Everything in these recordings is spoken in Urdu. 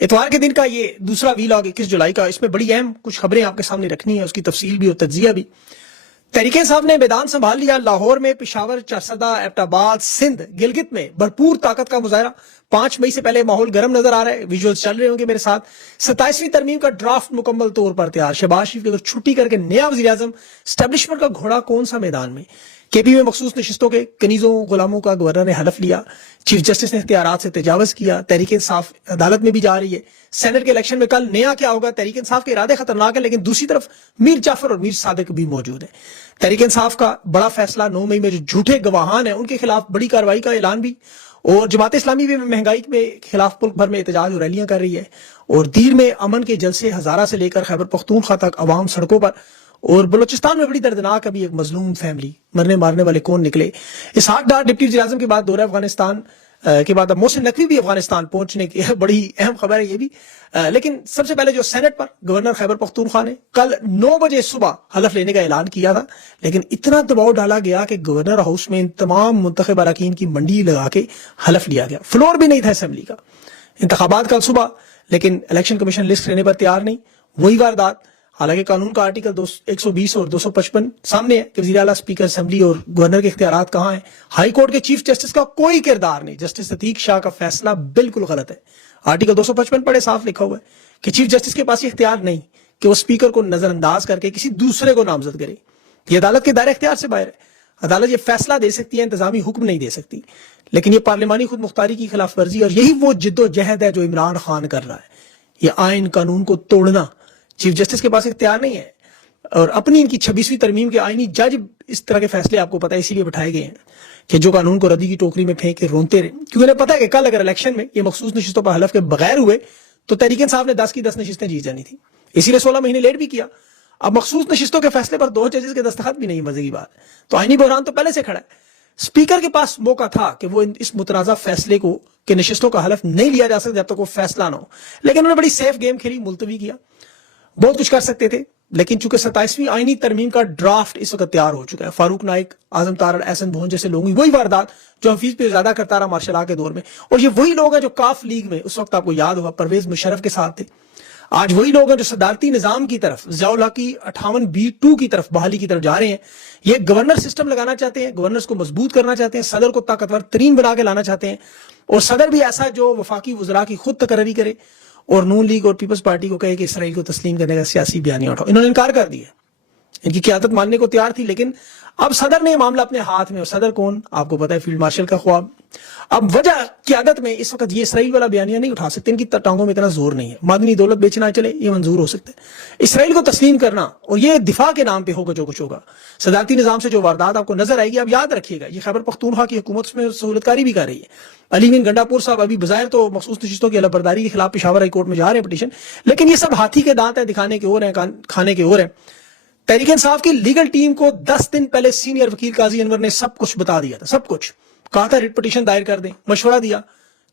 اتوار کے دن کا یہ دوسرا ویلاگ 21 جولائی کا، اس میں بڑی اہم کچھ خبریں آپ کے سامنے رکھنی ہے، اس کی تفصیل بھی اور تجزیہ بھی۔ تحریک انصاف نے میدان سنبھال لیا، لاہور میں، پشاور، چارسدہ، ایبٹ آباد، سندھ، گلگت میں بھرپور طاقت کا مظاہرہ۔ 5 مئی سے پہلے ماحول گرم نظر آ رہا ہے، ویژولز چل رہے ہوں گے میرے ساتھ۔ 27ویں ترمیم کا ڈرافٹ مکمل طور پر تیار۔ شہباز شریف کی اگر چھٹی کر کے نیا وزیر اعظم، اسٹیبلشمنٹ کا گھوڑا کون سا میدان میں؟ کے پی میں مخصوص نشستوں کے کنیزوں غلاموں کا گورنر نے حلف لیا۔ چیف جسٹس نے اختیارات سے تجاوز کیا۔ تحریک انصاف عدالت میں بھی جا رہی ہے۔ سینٹ کے الیکشن میں کل نیا کیا ہوگا؟ تحریک انصاف کے ارادے خطرناک ہیں، لیکن دوسری طرف میر جعفر اور میر صادق بھی موجود ہیں۔ تحریک انصاف کا بڑا فیصلہ 9 مئی میں جو جھوٹے گواہان ہیں ان کے خلاف بڑی کارروائی کا اعلان بھی، اور جماعت اسلامی بھی مہنگائی کے خلاف ملک بھر میں احتجاج اور ریلیاں کر رہی ہے، اور دیر میں امن کے جلسے، ہزارہ سے لے کر خیبر پختونخوا تک عوام سڑکوں پر، اور بلوچستان میں بڑی دردناک ابھی ایک مظلوم فیملی، مرنے مارنے والے کون نکلے۔ اسحاق ڈار ڈپٹی وزیر اعظم کے بعد دورہ افغانستان کے بعد اب محسن نقوی بھی افغانستان پہنچنے کی بڑی اہم خبر ہے یہ بھی۔ لیکن سب سے پہلے جو سینٹ پر گورنر خیبر پختونخوا نے کل 9 بجے صبح حلف لینے کا اعلان کیا تھا، لیکن اتنا دباؤ ڈالا گیا کہ گورنر ہاؤس میں ان تمام منتخب اراکین کی منڈی لگا کے حلف لیا گیا۔ فلور بھی نہیں تھا اسمبلی کا۔ انتخابات کل صبح، لیکن الیکشن کمیشن لسٹ لینے پر تیار نہیں۔ وہی واردات، حالانکہ قانون کا آرٹیکل 120 اور 255 سامنے ہے کہ وزیر اعلیٰ، اسپیکر اسمبلی اور گورنر کے اختیارات کہاں ہیں۔ ہائی کورٹ کے چیف جسٹس کا کوئی کردار نہیں۔ جسٹس عتیق شاہ کا فیصلہ بالکل غلط ہے۔ آرٹیکل 255 پڑھے، صاف لکھا ہوا ہے کہ چیف جسٹس کے پاس یہ اختیار نہیں کہ وہ اسپیکر کو نظر انداز کر کے کسی دوسرے کو نامزد کرے۔ یہ عدالت کے دائرے اختیار سے باہر ہے۔ عدالت یہ فیصلہ دے سکتی ہے، انتظامی حکم نہیں دے سکتی، لیکن یہ پارلیمانی خود مختاری کی خلاف ورزی، اور یہی وہ جد و جہد ہے جو عمران خان کر رہا ہے۔ یہ آئین قانون کو توڑنا، چیف جسٹس کے پاس اختیار نہیں ہے، اور اپنی ان کی 26ویں ترمیم کے آئینی جج اس طرح کے فیصلے آپ کو پتہ ہے اسی لیے بٹھائے گئے ہیں کہ جو قانون کو ردی کی ٹوکری میں پھینک کے رونتے رہے، کیونکہ انہیں پتہ ہے کہ کل اگر الیکشن میں یہ مخصوص نشستوں پر حلف کے بغیر ہوئے تو تحریک انصاف نے 10 کی 10 نشستیں جیت جانی تھی، اسی لیے 16 مہینے لیٹ بھی کیا۔ اب مخصوص نشستوں کے فیصلے پر 2 ججز کے دستخط بھی نہیں، مزے کی بات، تو آئینی بحران تو پہلے سے کھڑا ہے۔ اسپیکر کے پاس موقع تھا کہ وہ اس متنازع فیصلے کو کہ نشستوں کا حلف نہیں لیا جا سکتا جب تک وہ فیصلہ نہ ہو، لیکن انہوں نے بڑی سیف گیم کھیلی، ملتوی کیا۔ بہت کچھ کر سکتے تھے، لیکن چونکہ 27ویں آئینی ترمیم کا ڈرافٹ اس وقت تیار ہو چکا ہے، فاروق نائک، اعظم تارڑ، احسن بھون جیسے لوگوں کی وہی واردات جو حفیظ پہ زیادہ کرتا رہا مارشل لا کے دور میں، اور یہ وہی لوگ ہیں جو کاف لیگ میں اس وقت آپ کو یاد ہوگا پرویز مشرف کے ساتھ تھے۔ آج وہی لوگ ہیں جو صدارتی نظام کی طرف، ضیاء الحق کی 58B2 کی طرف، بحالی کی طرف جا رہے ہیں۔ یہ گورنر سسٹم لگانا چاہتے ہیں، گورنرز کو مضبوط کرنا چاہتے ہیں، صدر کو طاقتور ترین بنا کے لانا چاہتے ہیں، اور صدر بھی ایسا جو وفاقی وزراء کی خود تقرری کرے، اور نون لیگ اور پیپلز پارٹی کو کہے کہ اسرائیل کو تسلیم کرنے کا سیاسی بیانیہ اٹھاؤ۔ انہوں نے انکار کر دیا، ان کی قیادت ماننے کو تیار تھی، لیکن اب صدر نے معاملہ اپنے ہاتھ میں، اور صدر کون آپ کو پتہ ہے، فیلڈ مارشل کا خواب۔ اب وجہ قیادت میں اس وقت یہ اسرائیل والا بیانیہ نہیں اٹھا سکتے، ان کی ٹانگوں میں اتنا زور نہیں ہے۔ معدنی دولت بیچنا چلے یہ منظور ہو سکتا ہے، اسرائیل کو تسلیم کرنا، اور یہ دفاع کے نام پہ ہوگا جو کچھ ہوگا۔ صدارتی نظام سے جو واردات آپ کو نظر آئے گی، آپ یاد رکھیے گا، یہ خیبر پختونخوا کی حکومت اس میں سہولت کاری بھی کر رہی ہے۔ علی مین گنڈا پور صاحب ابھی بظاہر تو مخصوص نشستوں کی علمبرداری کے خلاف پشاور ہائی کورٹ میں جا رہے ہیں پٹیشن، لیکن یہ سب ہاتھی کے دانت ہیں، دکھانے کے اور ہیں، کھانے کے اور ہیں۔ تحریک انصاف کی لیگل ٹیم کو 10 دن پہلے سینئر وکیل قاضی انور نے سب کچھ بتا دیا تھا، سب کچھ کہا تھا، ریٹ پٹیشن دائر کر دیں، مشورہ دیا،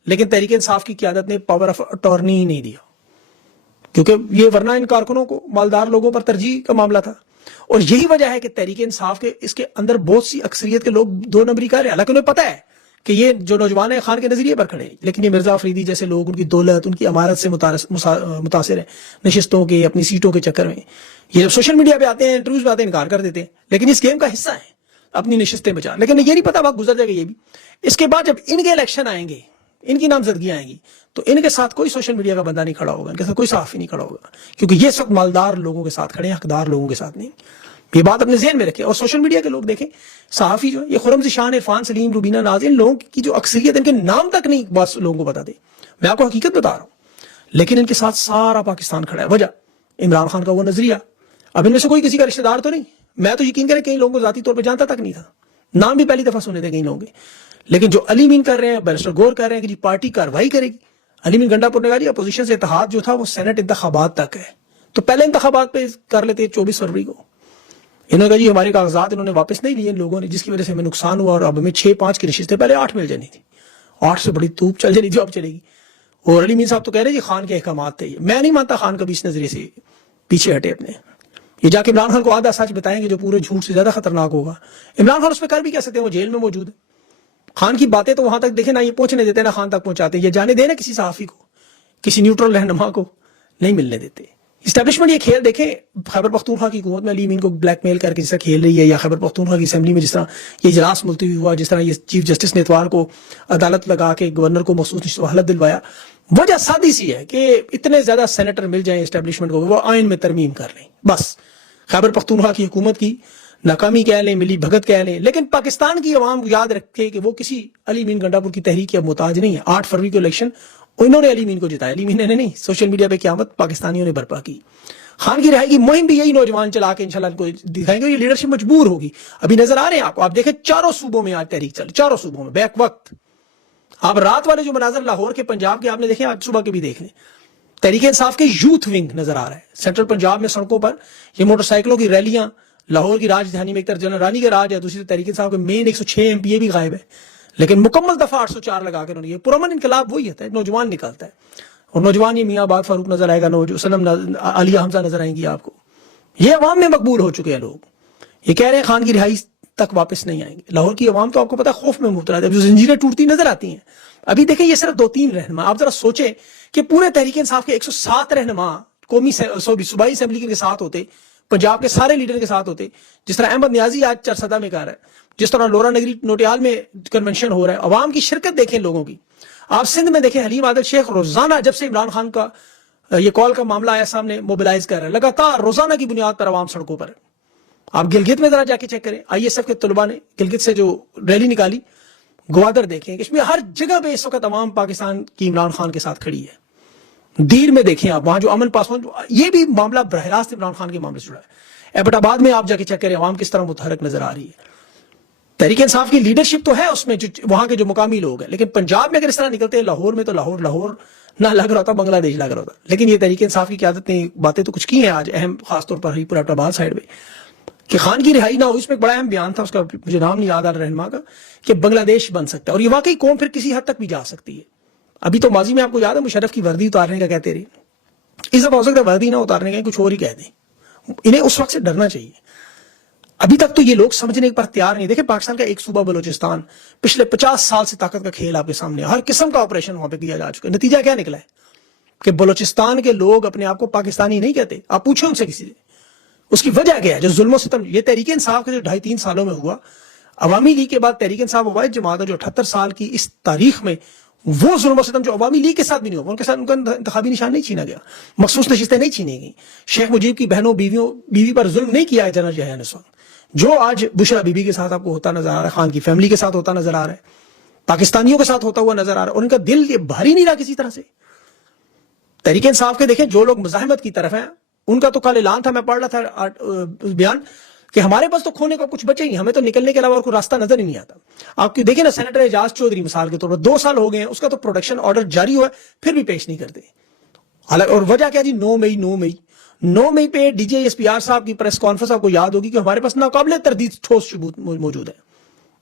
لیکن تحریک انصاف کی قیادت نے پاور آف اٹارنی ہی نہیں دیا، کیونکہ یہ ورنہ ان کارکنوں کو، مالدار لوگوں پر ترجیح کا معاملہ تھا۔ اور یہی وجہ ہے کہ تحریک انصاف کے اس کے اندر بہت سی اکثریت کے لوگ 2 نمبری کر رہے ہیں، حالانکہ انہیں پتہ ہے کہ یہ جو نوجوان ہیں خان کے نظریے پر کھڑے ہیں، لیکن یہ مرزا افریدی جیسے لوگ ان کی دولت، ان کی امارت سے متاثر ہیں، نشستوں کے، اپنی سیٹوں کے چکر میں، یہ جب سوشل میڈیا پہ آتے ہیں، انٹرویوز پہ آتے ہیں، انکار کر دیتے ہیں، لیکن اس گیم کا حصہ ہیں، اپنی نشستیں بچا۔ لیکن یہ نہیں پتا وقت گزر جائے گا یہ بھی، اس کے بعد جب ان کے الیکشن آئیں گے، ان کی نامزدگی آئیں گی، تو ان کے ساتھ کوئی سوشل میڈیا کا بندہ نہیں کھڑا ہوگا، ان کے ساتھ کوئی صحافی نہیں کھڑا ہوگا، کیونکہ یہ سب مالدار لوگوں کے ساتھ کھڑے ہیں، حقدار لوگوں کے ساتھ نہیں۔ یہ بات اپنے ذہن میں رکھیں۔ اور سوشل میڈیا کے لوگ دیکھیں، صحافی جو ہے، یہ خرم ذیشان، عرفان سلیم، روبینہ ناز، ان لوگوں کی جو اکثریت، ان کے نام تک نہیں بس لوگوں کو بتا دے، میں آپ کو حقیقت بتا رہا ہوں، لیکن ان کے ساتھ سارا پاکستان کھڑا ہے۔ وجہ عمران خان کا وہ نظریہ۔ اب ان میں سے کوئی کسی کا رشتہ دار تو نہیں، میں تو یقین کریں کئی لوگوں کو ذاتی طور پہ جانتا تک نہیں تھا، نام بھی پہلی دفعہ سنے تھے کئی لوگوں کے، لیکن جو علی مین کر رہے ہیں، بیرسٹر گور کر رہے ہیں کہ جی پارٹی کارروائی کرے گی۔ علی مین گنڈا پور نے کہا جی اپوزیشن سے اتحاد جو تھا وہ سینٹ انتخابات تک ہے، تو پہلے انتخابات پہ کر لیتے 24 فروری کو۔ انہوں نے کہا جی ہمارے کاغذات انہوں نے واپس نہیں لیے ان لوگوں نے، جس کی وجہ سے ہمیں نقصان ہوا، اور اب ہمیں 6-5 کی نشستیں پہلے 8 مل جانی تھی، 8 سے بڑی توپ چل جانی تھی، اب چلے گی۔ اور علی مین صاحب تو کہہ رہے ہیں جی خان کے احکامات تھے، میں نہیں مانتا خان کبھی اس نظریے سے پیچھے ہٹے اپنے، یہ جا کے عمران خان کو آدھا سچ بتائیں گے جو پورے جھوٹ سے زیادہ خطرناک ہوگا۔ عمران خان اس پہ کر بھی کہہ سکتے ہیں، وہ جیل میں موجود ہے، خان کی باتیں تو وہاں تک دیکھیں نہ یہ پہنچنے دیتے نہ خان تک پہنچاتے ہیں، یہ جانے دیں نا کسی صحافی کو کسی نیوٹرل رہنما کو نہیں ملنے دیتے. اسٹیبلشمنٹ یہ کھیل دیکھیں, خیبر پختونخوا کی حکومت میں علی امین کو بلیک میل کر کے جس طرح کھیل رہی ہے, یا خیبر پختونخوا کی اسمبلی میں جس طرح یہ اجلاس ملتوی ہوا, جس طرح یہ چیف جسٹس نے اتوار کو عدالت لگا کے گورنر کو مخصوص حلف دلوایا, وجہ سادی سی ہے کہ اتنے زیادہ سینیٹر مل جائیں اسٹیبلشمنٹ کو, وہ آئین میں ترمیم کر لیں. بس خیبر پختونخوا کی حکومت کی ناکامی کہہ لیں, ملی بھگت کہہ لیں, لیکن پاکستان کی عوام یاد رکھے کہ وہ کسی علی امین گنڈا پور کی تحریک کا محتاج نہیں ہے. 8 فروری کو الیکشن انہوں نے علی امین کو جتایا, علی امین نے نہیں. سوشل میڈیا پہ قیامت پاکستانیوں نے برپا کی. خان کی رہائی کی مہم بھی یہی نوجوان چلا کے انشاءاللہ ان کو دکھائیں گے. یہ لیڈرشپ مجبور ہوگی. ابھی نظر آ رہے ہیں آپ کو, آپ دیکھیں 4 صوبوں میں آج تحریک چل, 4 صوبوں میں بیک وقت. آپ رات والے جو مناظر لاہور کے, پنجاب کے آپ نے دیکھے, آج صبح کے بھی دیکھ لیں. تحریک انصاف کے یوتھ ونگ نظر آ رہا ہے سینٹرل پنجاب میں سڑکوں پر. یہ موٹر سائیکلوں کی ریلیاں, لاہور کی راجدھانی میں ایک طرف جنرل رانی کا راج ہے, دوسری طرف تحریک انصاف کے مین 106 MPA بھی غائب ہے, لیکن مکمل دفعہ 804 لگا کے انہوں نے. یہ پرامن انقلاب وہی ہے, نوجوان نکلتا ہے. اور نوجوان یہ میاں آباد فاروق نظر آئے گا, سنم عالیہ حمزہ نظر آئیں گی آپ کو. یہ عوام میں مقبول ہو چکے ہیں لوگ. یہ کہہ رہے ہیں خان کی رہائی تک واپس نہیں آئیں گے. لاہور کی عوام تو آپ کو پتا خوف میں مبتلا ہے, جو زنجیریں ٹوٹتی نظر آتی ہیں. ابھی دیکھیں یہ صرف 2-3 رہنما. آپ ذرا سوچیں کہ پورے تحریک انصاف کے 107 رہنما قومی صوبائی اسمبلی کے ساتھ ہوتے, پنجاب کے سارے لیڈر کے ساتھ ہوتے, جس طرح احمد نیازی آج چرسدہ میں کر رہا ہے, جس طرح لورا نگری نوٹیال میں کنونشن ہو رہا ہے. عوام کی شرکت دیکھیں لوگوں کی. آپ سندھ میں دیکھیں حلیم عادل شیخ روزانہ جب سے عمران خان کا یہ کال کا معاملہ آیا سامنے موبلائز کر رہے ہیں, لگاتار روزانہ کی بنیاد پر عوام سڑکوں پر. آپ گلگت میں ذرا جا کے چیک کریں, ISF کے طلباء نے گلگت سے جو ریلی نکالی, گوادر دیکھیں, اس میں ہر جگہ پہ اس وقت عوام پاکستان کی عمران خان کے ساتھ کھڑی ہے. دیر میں دیکھیں آپ وہاں جو امن پاسوان, یہ بھی معاملہ براہ راست عمران خان کے معاملے سے جڑا ہے. ایبٹ آباد میں آپ جا کے چیک کریں عوام کس طرح متحرک نظر آ رہی ہے. تحریک انصاف کی لیڈرشپ تو ہے اس میں, جو وہاں کے جو مقامی لوگ ہیں, لیکن پنجاب میں اگر اس طرح نکلتے ہیں, لاہور میں تو لاہور نہ لگ رہا ہوتا, بنگلہ دیش لگ رہا ہوتا. لیکن یہ تحریک انصاف کی قیادت نے باتیں تو کچھ کی ہیں آج اہم, خاص طور پر ہری پور ایبٹ آباد سائڈ میں, کہ خان کی رہائی نہ ہو. اس میں ایک بڑا اہم بیان تھا, اس کا مجھے نام نہیں یاد آ رہا رہنما کا, کہ بنگلہ دیش بن سکتا ہے. اور یہ واقعی قوم پھر کسی حد تک بھی جا سکتی ہے. ابھی تو ماضی میں آپ کو یاد ہے مشرف کی وردی اتارنے کا کہتے رہے, اس دفعہ ہو سکتا ہے وردی نہ اتارنے کا, کچھ اور ہی کہہ دیں. انہیں اس وقت سے ڈرنا چاہیے. ابھی تک تو یہ لوگ سمجھنے پر تیار نہیں. دیکھیں پاکستان کا ایک صوبہ بلوچستان پچھلے 50 سال سے طاقت کا کھیل آپ کے سامنے, ہر قسم کا آپریشن وہاں پہ کیا جا چکا ہے. نتیجہ کیا نکلا ہے کہ بلوچستان کے لوگ اپنے آپ کو پاکستانی نہیں کہتے. آپ پوچھیں ان سے کسی سے, اس کی وجہ کیا ہے؟ جو ظلم و ستم یہ تحریک انصاف کے جو 2.5-3 سالوں میں ہوا, عوامی لیگ کے بعد تحریک انصاف واحد جماعت ہے جو 78 سال کی اس تاریخ میں وہ ظلم و ستم جو عوامی لیگ کے ساتھ بھی نہیں ہوا, ان کے ساتھ ان کا انتخابی نشان نہیں چھینا گیا, مخصوص نشستیں نہیں چھینی گئی, شیخ مجیب کی بہنوں بیوی پر ظلم نہیں کیا ہے جنرل یحییٰ نصوان, جو آج بشرا بی بی کے ساتھ آپ کو ہوتا نظر آ رہا ہے, خان کی فیملی کے ساتھ ہوتا نظر آ رہا ہے, پاکستانیوں کے ساتھ ہوتا ہوا نظر آ رہا ہے, اور ان کا دل یہ بھاری نہیں رہا کسی طرح سے. تحریک انصاف کے دیکھیں جو لوگ مزاحمت کی طرف ہیں, ان کا تو کل اعلان تھا, میں پڑھ رہا تھا بیان, کہ ہمارے پاس تو کھونے کا کچھ بچے ہی, ہمیں تو نکلنے کے علاوہ اور کوئی راستہ نظر ہی نہیں آتا. آپ دیکھیں نا سینیٹر اعجاز چودھری مثال کے طور پر 2 سال ہو گئے ہیں, اس کا تو پروڈکشن آرڈر جاری ہوا ہے, پھر بھی پیش نہیں کرتے. اور وجہ کیا جی, 9 مئی پہ DGISPR صاحب کی پریس کانفرنس آپ کو یاد ہوگی کہ ہمارے پاس ناقابل تردید ٹھوس ثبوت موجود ہے.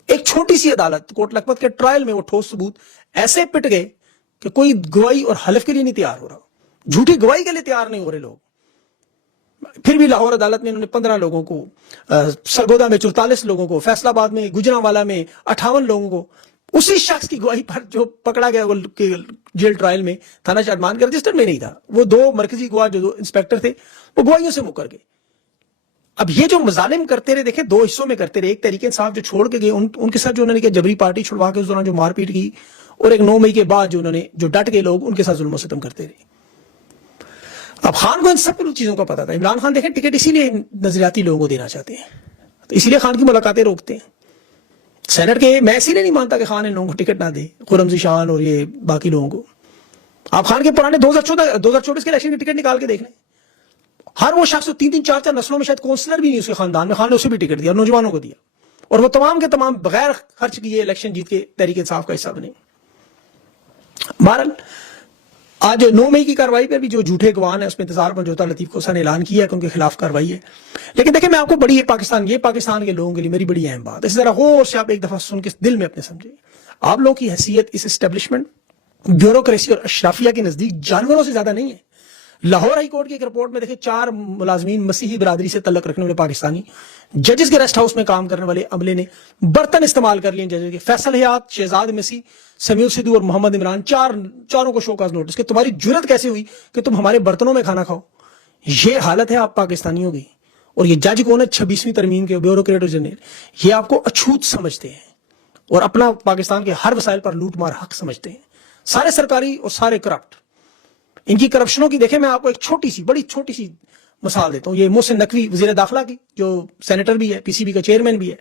ایک چھوٹی سی عدالت کوٹ لکھپت کے ٹرائل میں وہ ٹھوس ثبوت ایسے پٹ گئے کہ کوئی گواہی اور حلف کے لیے نہیں تیار ہو رہا, جھوٹی گواہی کے لیے تیار نہیں ہو رہے لوگ. پھر بھی لاہور عدالت میں انہوں نے 15 لوگوں کو, سرگودا میں 44 لوگوں کو, فیصل آباد میں, گجرانوالہ میں 58 لوگوں کو, اسی شخص کی گواہی پر جو پکڑا گیا جیل ٹرائل میں تھانہ شادمان کے رجسٹر میں نہیں تھا. وہ 2 مرکزی گواہ جو انسپیکٹر تھے وہ گواہیوں سے مکر گئے. اب یہ جو مظالم کرتے رہے, دیکھیں 2 حصوں میں کرتے رہے. ایک تحریک انصاف جو چھوڑ کے گئے, ان کے ساتھ جو انہوں نے کیا جبری پارٹی چھڑوا کے اس دوران جو مار پیٹ کی, اور ایک 9 مئی کے بعد جو انہوں نے جو ڈٹ گئے لوگ, ان کے ساتھ ظلم و ستم کرتے رہے. اب خان کو ان سب چیزوں کا پتا تھا. عمران خان دیکھیں ٹکٹ اسی لیے نظریاتی لوگوں کو دینا چاہتے ہیں, تو اسی لیے خان کی ملاقاتیں روکتے ہیں. سینٹ کے میں اسی لیے نہیں مانتا کہ خان ان لوگوں کو ٹکٹ نہ دے, خرم ذیشان اور یہ باقی لوگوں کو. آپ خان کے پرانے 2024 کے الیکشن کی ٹکٹ نکال کے دیکھ لیں, ہر وہ شخص 3-4 نسلوں میں شاید کونسلر بھی نہیں اس کے خاندان میں, خان نے اسے بھی ٹکٹ دیا, نوجوانوں کو دیا, اور وہ تمام کے تمام بغیر خرچ کیے الیکشن جیت کے تحریک انصاف کا حصہ بنے. بہرحال آج 9 مئی کی کاروائی پر بھی جو جھوٹے گواہ ہیں اس میں انتظار منجوتا لطیف کوسا نے اعلان کیا کہ ان کے خلاف کاروائی ہے. لیکن دیکھیں میں آپ کو بڑی یہ پاکستان کے لوگوں کے لیے میری بڑی اہم بات, اس ذرا غور سے آپ ایک دفعہ سن کے دل میں اپنے سمجھیں. آپ لوگوں کی حیثیت اس اسٹیبلشمنٹ, بیوروکریسی اور اشرافیہ کے نزدیک جانوروں سے زیادہ نہیں ہے. لاہور ہائی کورٹ کی ایک رپورٹ میں دیکھیں 4 ملازمین مسیحی برادری سے تعلق رکھنے والے پاکستانی ججز کے ریسٹ ہاؤس میں کام کرنے والے عملے نے برتن استعمال کر لیے ججز کے. فیصل حیات، شہزاد مسیح، سمیع سدھو اور محمد عمران، چاروں کو شو کاز نوٹس کہ تمہاری جرت کیسے ہوئی کہ تم ہمارے برتنوں میں کھانا کھاؤ. یہ حالت ہے آپ پاکستانیوں کی. اور یہ جج کون ہے؟ 26ویں ترمیم کے بیوروکریٹ جنرل. یہ آپ کو اچھوت سمجھتے ہیں اور اپنا پاکستان کے ہر وسائل پر لوٹ مار حق سمجھتے ہیں. سارے سرکاری اور سارے کرپٹ. ان کی کرپشنوں کی دیکھیں میں آپ کو ایک بڑی چھوٹی سی مثال دیتا ہوں. یہ محسن نقوی وزیر داخلہ کی، جو سینیٹر بھی ہے، پی سی بی کا چیئرمین بھی ہے،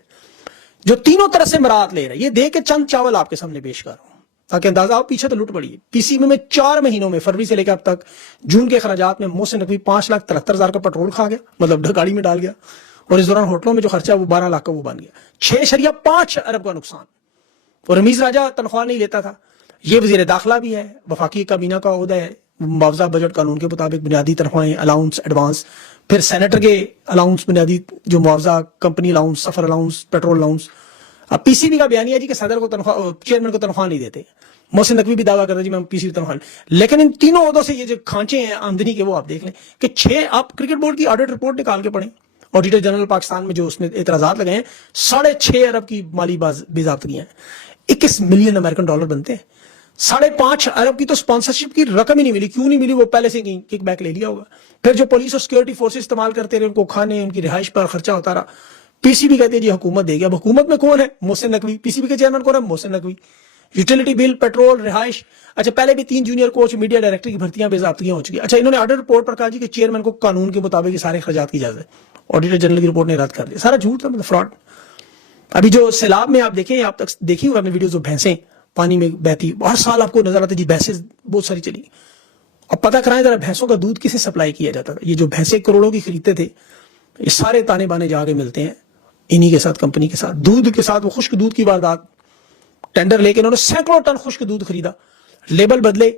جو تینوں طرح سے مراعات لے رہا ہے. یہ دے کے چند چاول آپ کے سامنے پیش کر رہا ہوں تاکہ اندازہ آپ پیچھے تو لٹ پڑیے. پی سی بی میں 4 مہینوں میں، فروری سے لے کے اب تک جون کے اخراجات میں محسن نقوی 5,73,000 کا پیٹرول کھا گیا، مطلب گاڑی میں ڈال گیا. اور اس دوران ہوٹلوں میں جو خرچہ وہ 12 لاکھ کا وہ بن گیا. 6.5 ارب کا نقصان. اور رمیز راجہ تنخواہ نہیں لیتا تھا. یہ وزیر داخلہ بھی ہے، وفاقی کابینہ کا عہدہ ہے، معاوضہ بجٹ قانون کے مطابق بنیادی تنخواہیں، الاؤنس، ایڈوانس، پھر سینیٹر کے الاؤنس، بنیادی جو معاوضہ، کمپنی الاؤنس، سفر الاؤنس، پیٹرول الاؤنس. اب پی سی بی کا بیانیہ جی کہ صدر کو تنخواہ، چیئرمین کو تنخواہ نہیں دیتے. محسن نقوی بھی دعویٰ کرتا جی میں پی سی بی تنخواہ. لیکن ان تینوں عہدوں سے یہ جو کھانچے ہیں آمدنی کے وہ آپ دیکھ لیں کہ 6 آپ کرکٹ بورڈ کی آڈٹ رپورٹ نکال کے پڑھیں. آڈیٹر جنرل پاکستان میں جو اس نے اعتراضات لگے ہیں، 6.5 ارب کی مالی بے ضابطگیاں ہیں. 21 ملین امریکن ڈالر بنتے ہیں. 5.5 ارب کی تو سپانسرشپ کی رقم ہی نہیں ملی. کیوں نہیں ملی؟ وہ پہلے سے کک بیک لے لیا ہوگا. پھر جو پولیس اور سیکورٹی فورسز استعمال کرتے رہے، ان کو کھانے، ان کی رہائش پر خرچہ ہوتا رہا. پی سی بی کہتے ہیں جی حکومت دے گی. اب حکومت میں کون ہے؟ محسن نقوی. پی سی بی کے چیئرمین کون ہے؟ Mohsin Naqvi. Utility bill, petrol, رہائش. اچھا پہلے بھی 3 جونیئر کوچ، میڈیا ڈائریکٹر کی بھرتیاں بے ضابطگیاں ہو چکی. اچھا انہوں نے آڈر رپورٹ پر کہا جی کہ چیئرمین کو قانون کے مطابق یہ سارے اخراجات کی اجازت ہے. آڈیٹر جنرل کی رپورٹ نے رد کر دیا. سارا جھوٹ تھا، مطلب فراڈ. ابھی جو سیلاب میں آپ دیکھیں، آپ تک دیکھی ہوگا اپنے ویڈیوز، جو بھینسیں پانی میں بہتی، ہر سال آپ کو نظر آتا ہے جی بھینسیں بہت ساری چلی. اب پتہ کرائیں ذرا بھینسوں کا دودھ کسے سپلائی کیا جاتا تھا. یہ جو بھینسیں کروڑوں کی خریدتے تھے، یہ سارے تانے بانے جا کے ملتے ہیں انہی کے ساتھ، کمپنی کے ساتھ. دودھ کے ساتھ وہ خشک دودھ کی واردات، ٹینڈر لے کے انہوں نے سینکڑوں ٹن خشک دودھ خریدا، لیبل بدلے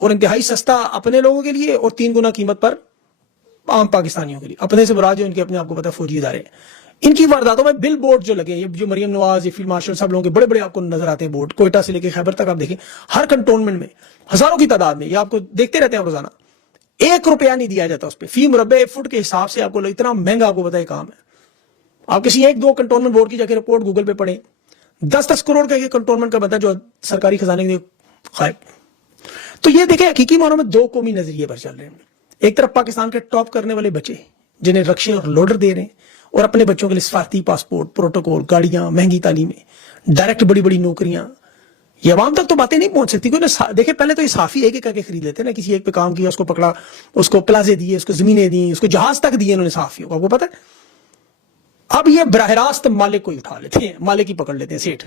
اور انتہائی سستا اپنے لوگوں کے لیے اور 3 گنا قیمت پر عام پاکستانیوں کے لیے. اپنے سے مراد جو ان کے اپنے آپ کو پتہ فوجی ادارے ہیں. ان کی وارداتوں میں بل بورڈ جو لگے ہیں، جو مریم نواز، یہ فیلڈ مارشل، سب لوگوں کے بڑے بڑے آپ کو نظر آتے ہیں بورڈ. کوئٹہ سے لے کے خیبر تک آپ دیکھیں، ہر کنٹونمنٹ میں ہزاروں کی تعداد میں، یہ آپ کو دیکھتے رہتے ہیں روزانہ. 1 روپیہ نہیں دیا جاتا اس پہ. فی مربع فٹ کے حساب سے آپ کو اتنا مہنگا آپ کو پتہ ہے کام ہے. آپ کسی 1-2 کنٹونمنٹ بورڈ کی جا کے رپورٹ گوگل پہ پڑھیں، 10 کروڑ کا یہ کنٹونمنٹ کا بندہ جو سرکاری خزانے کے غائب. تو یہ دیکھیں حقیقی معنوں میں 2 قومی نظریے پر چل رہے ہیں. ایک طرف پاکستان کے ٹاپ کرنے والے بچے جنہیں رکشے اور لوڈر دے رہے ہیں، اور اپنے بچوں کے لیے سفارتی پاسپورٹ، پروٹوکول، گاڑیاں، مہنگی تعلیمیں، ڈائریکٹ بڑی بڑی نوکریاں. یہ عوام تک تو باتیں نہیں پہنچ سکتی. دیکھیں پہلے تو یہ صافی ایک کر کے خرید لیتے نا. کسی ایک پہ کام کیا، اس کو پکڑا، اس کو پلازے دیے، اس کو زمینیں دی، اس کو جہاز تک دیے انہوں نے صافیوں کو. آپ کو پتہ ہے اب یہ براہ راست مالک کو اٹھا لیتے ہیں، مالک ہی پکڑ لیتے ہیں، سیٹ.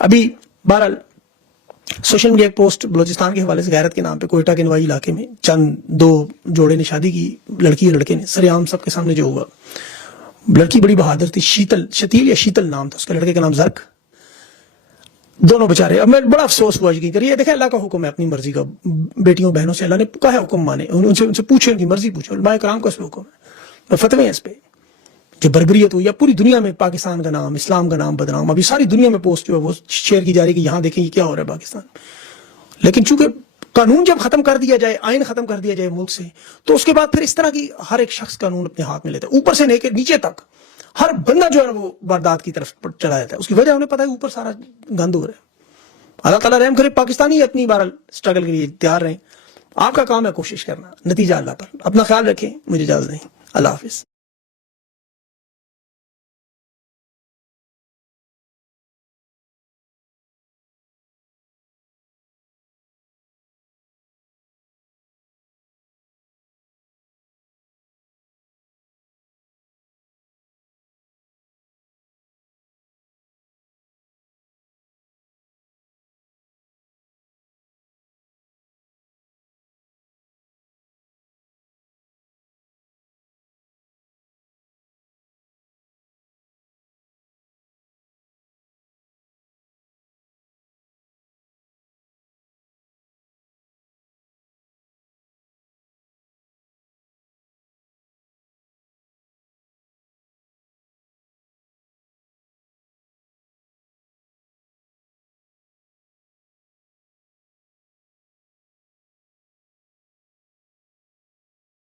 ابھی بہرحال سوشل میڈیا ایک پوسٹ بلوچستان کے حوالے سے، غیرت کے نام پہ کوئٹہ کے نوائی علاقے میں چند 2 جوڑے نے شادی کی، لڑکی اور لڑکے نے، سرعام سب کے سامنے جو ہوا. لڑکی بڑی بہادر تھی، شیتل نام تھا اس کا، لڑکے کا نام زرک. دونوں بچارے. اب میں بڑا افسوس ہوا یقین کریے. دیکھیں اللہ کا حکم ہے اپنی مرضی کا. بیٹیوں بہنوں سے اللہ نے کہا ہے حکم مانے، ان سے پوچھیں، ان کی مرضی پوچھو. علماء کرام کا اس پہ حکم ہے، فتوے ہیں اس پہ. جو بربریت ہوئی ہے پوری دنیا میں، پاکستان کا نام، اسلام کا نام بدنام. ابھی ساری دنیا میں پوسٹ جو ہے وہ شیئر کی جا رہی ہے کہ یہاں دیکھیں یہ کیا ہو رہا ہے پاکستان. لیکن چونکہ قانون جب ختم کر دیا جائے، آئین ختم کر دیا جائے ملک سے، تو اس کے بعد پھر اس طرح کی ہر ایک شخص قانون اپنے ہاتھ میں لیتا ہے، اوپر سے لے کے نیچے تک ہر بندہ جو ہے وہ واردات کی طرف چلا جاتا ہے. اس کی وجہ انہیں پتہ ہے اوپر سارا گند ہو رہا ہے. اللہ تعالیٰ رحم کرے. پاکستانی اپنی بہرحال اسٹرگل کے لیے تیار رہیں. آپ کا کام ہے کوشش کرنا، نتیجہ اللہ پر. اپنا خیال رکھیں. مجھے اجازت دیں. اللہ حافظ.